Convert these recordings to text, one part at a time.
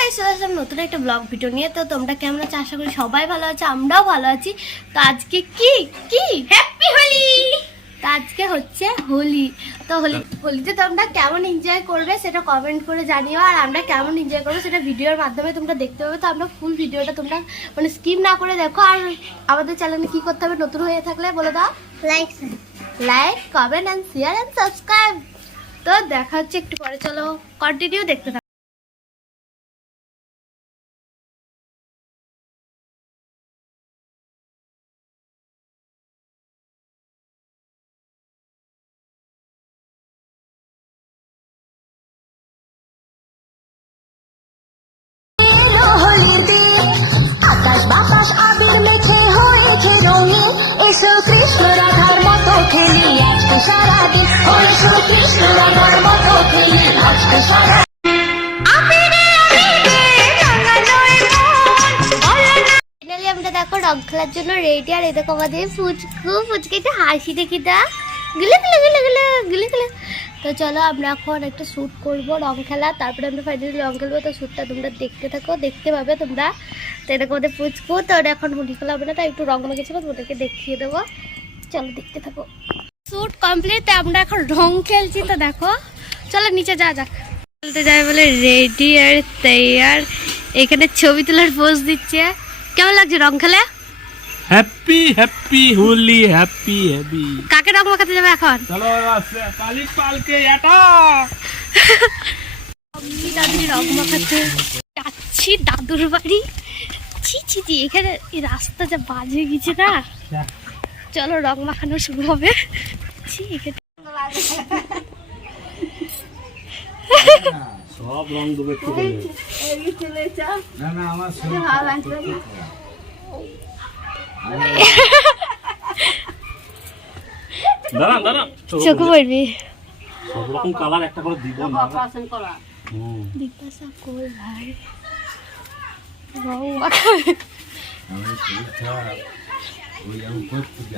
Guys, চলে আসলাম নতুন একটা ব্লগ ভিডিও নিয়ে। তো তোমরা কেমন আছো? আশা করি সবাই ভালো আছে, আমরাও ভালো আছি। তো আজকে কি কি হ্যাপি হোলি। তো আজকে হচ্ছে হোলি। তো হোলিতে তোমরা কেমন এনজয় করবে সেটা কমেন্ট করে জানিও, আর আমরা কেমন এনজয় করবো সেটা ভিডিওর মাধ্যমে তোমরা দেখতে পাবে। তো আমরা ফুল ভিডিওটা তোমরা মানে স্কিপ না করে দেখো। আর আমাদের চ্যানেলে কি করতে হবে, নতুন হয়ে থাকলে বলে দাও, like comment and share and subscribe. তো দেখা হচ্ছে একটু পরে, চলো কন্টিনিউ দেখতে থাকো। আকাশ বাতাস আবির মেখে হয়েছে রঙিন, এসো কৃষ্ণ রাধার মতো খেলি আজকে সারাদিন, এসো কৃষ্ণ রাধার মতো খেলি আজকে সারা। ফাইনালি আমরা দেখো রং খেলার জন্য রেডি। আর এই দেখো আমাদের ফুচকে একটু হাসি দেখি দা গিলে গিলে গিলে গিলে গিলে গিলে। তো চলো আমরা এখন একটা শ্যুট করবো রং খেলা, তারপরে আমরা ফাইনালি রং খেলবো। তো শ্যুটটা তোমরা দেখতে থাকো, দেখতে পাবে তোমরা। তো এরকম আমাদের ফুচকু তো ওটা এখন হোলি খেলা হবে না, তাই একটু রং মেখেছিল, তোমাদেরকে দেখিয়ে দেবো। চলো দেখতে থাকো। শ্যুট কমপ্লিট, আমরা এখন রং খেলছি। তো দেখো চলো নিচে যাওয়া যাক। খেলতে যাই বলে রেডি আর তৈয়ার, এখানে ছবি তোলার পোজ দিচ্ছে। কেমন লাগছে রং খেলে? Happy happy Holi, happy happy. কাকে রং মাখাতে যাবে এখন? চলো কালী পালকে এটা আমি দাদুর রং মাখাতে যাচ্ছি দাদুর বাড়ি। ছি ছি ছি, এখানে এই রাস্তা যা বাজে গেছে না। চলো রং মাখানো শুরু হবে। ছি এখানে সব রং দেবে একটু না না আমার দাঁড়া দাঁড়া চোখে পড়বি। সব রকম কালার একটা করে দিব না। বিপাশা কই ভাই রং মাখাবে?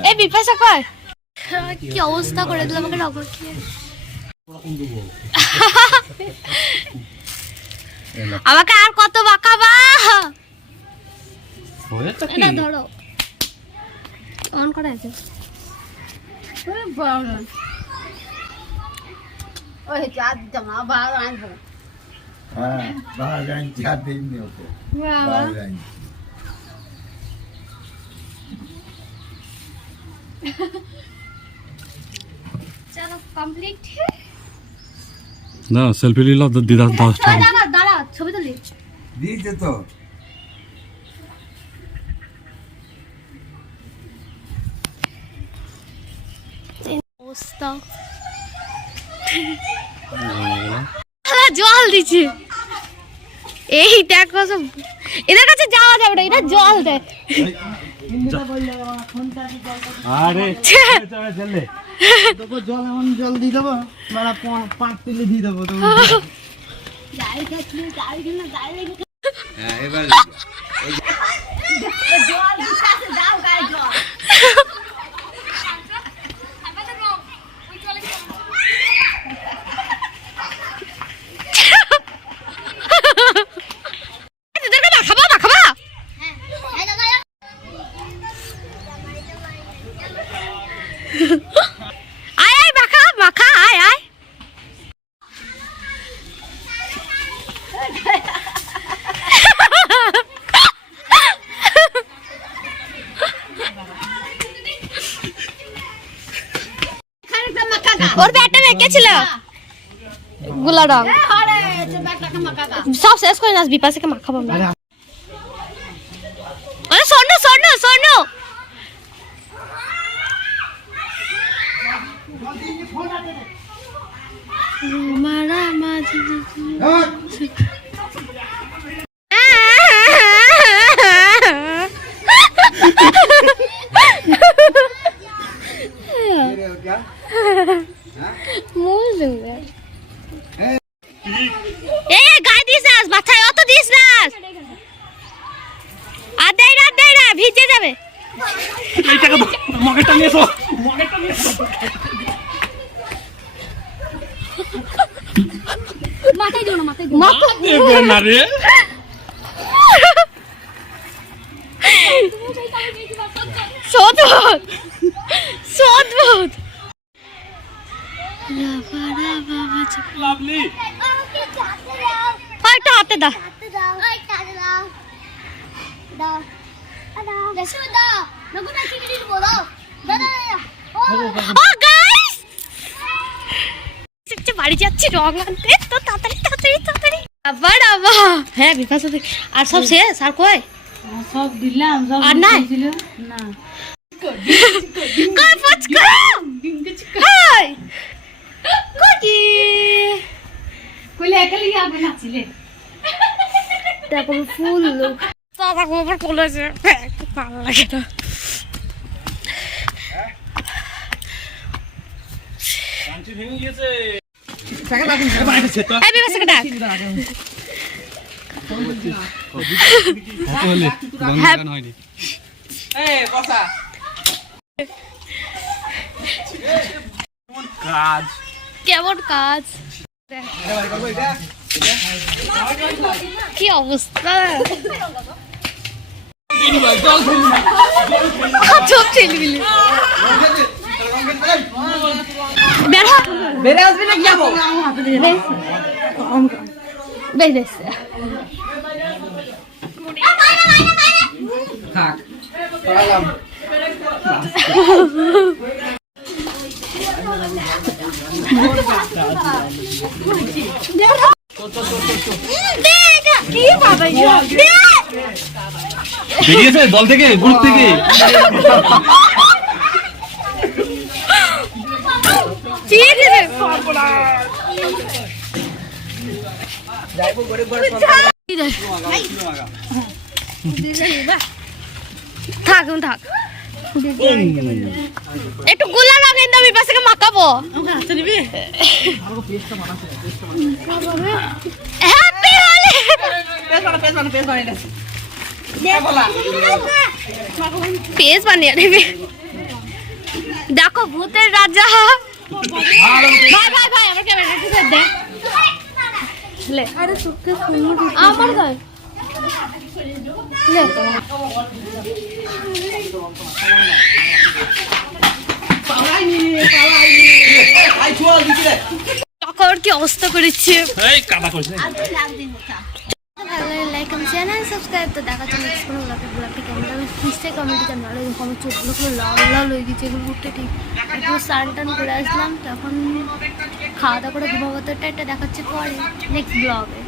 এই বিপাশা কই? কি অবস্থা করে দিল আমাকে রং মাখিয়ে। আমাকে আর কত বাঁকাবা? এটা ধরো অন করা আছে। ওই চাঁদ জামা বারো আনবো। হ্যাঁ, বারো আনছি, আর দিইনি ওকে। বারো আনছি। চলো কমপ্লিট। না সেলফি নিলাম তো দিদা 10 টাকা। দাঁড়া দাঁড়া ছবি তুলি। দিয়েছে তো। অবস্থা জল দিচ্ছে। এই দেখো সব এদের কাছে যাওয়া যাবে না, এটা জল দেয়। আরে চলে দেবো জল, এমন জল দিয়ে দেবো, মানে 5 কিলো দিয়ে দেবো। হ্যাঁ, এবার আয় আয় মাখা মাখা আয় আয়। ওর ব্যাটটা মেখেছিল গুলা রং, সব শেষ করে আসবি পাশে মাখাবো। আরে শোনো শোনো শোনো, মারা মাঝি গায়ে দিস না, মাথায় অত দিস না, আর দেয় না ভিজে যাবে। এইটাকে মগেটা নিয়ে এসো, মগেটা নিয়ে এসো। মাথায় দিও না, মাথায় না রে সদভূত সদভূত লাভলি একটা হাতে দা বাড়ি যাচ্ছি রং আনতে তো তাড়াতাড়ি তাড়াতাড়ি তাড়াতাড়ি আবার আবার হ্যাঁ বিকাশ আর সব শেষ আর কই সব দিলাম সব আর নাই? ছিল না কই ফুচকা হাই কুকি কইলে একালি আগে নাছিলে তারপর ফুল বাবা গোবর কলেছে ভালো লাগে না কাঞ্চি ভেঙে গিয়েছে এই বিকাশ কে ডাক হয়নি কাজ কেমন কাজ কি অবস্থা চোখ ছেলেগুলি বেড়ে আসবি না কি যাবো বেশ বেশ থাক পালাম কি বাবা বেরিয়েছে দল থেকে গ্রুপ থেকে থাক থাক একটু গুলা লাগাই দামি পাশে মাখাবো হ্যাপি হোলি পেজ বানিয়ে দেবে দেখো ভূতের রাজা ভাই ভাই ভাই আমার ক্যামেরা একটু দে লে আরে সুটকে আমার গায় লে টাকার কি অবস্থা করেছে এই কাদা করেছে লাইক এন্ড চ্যানেল সাবস্ক্রাইব তো দেখা জন্য কোনো ব্লগটি কেমন লাগে নিশ্চয়ই কমেন্টে জানালো আমার চোখগুলো পুরো লাল লাল হয়ে গেছে এগুলো উঠতে ঠিক একটু স্নান টান করে আসলাম তখন খাওয়া দাওয়া করে ঘুমাবো তো এটা দেখাচ্ছে পরে নেক্সট ব্লগে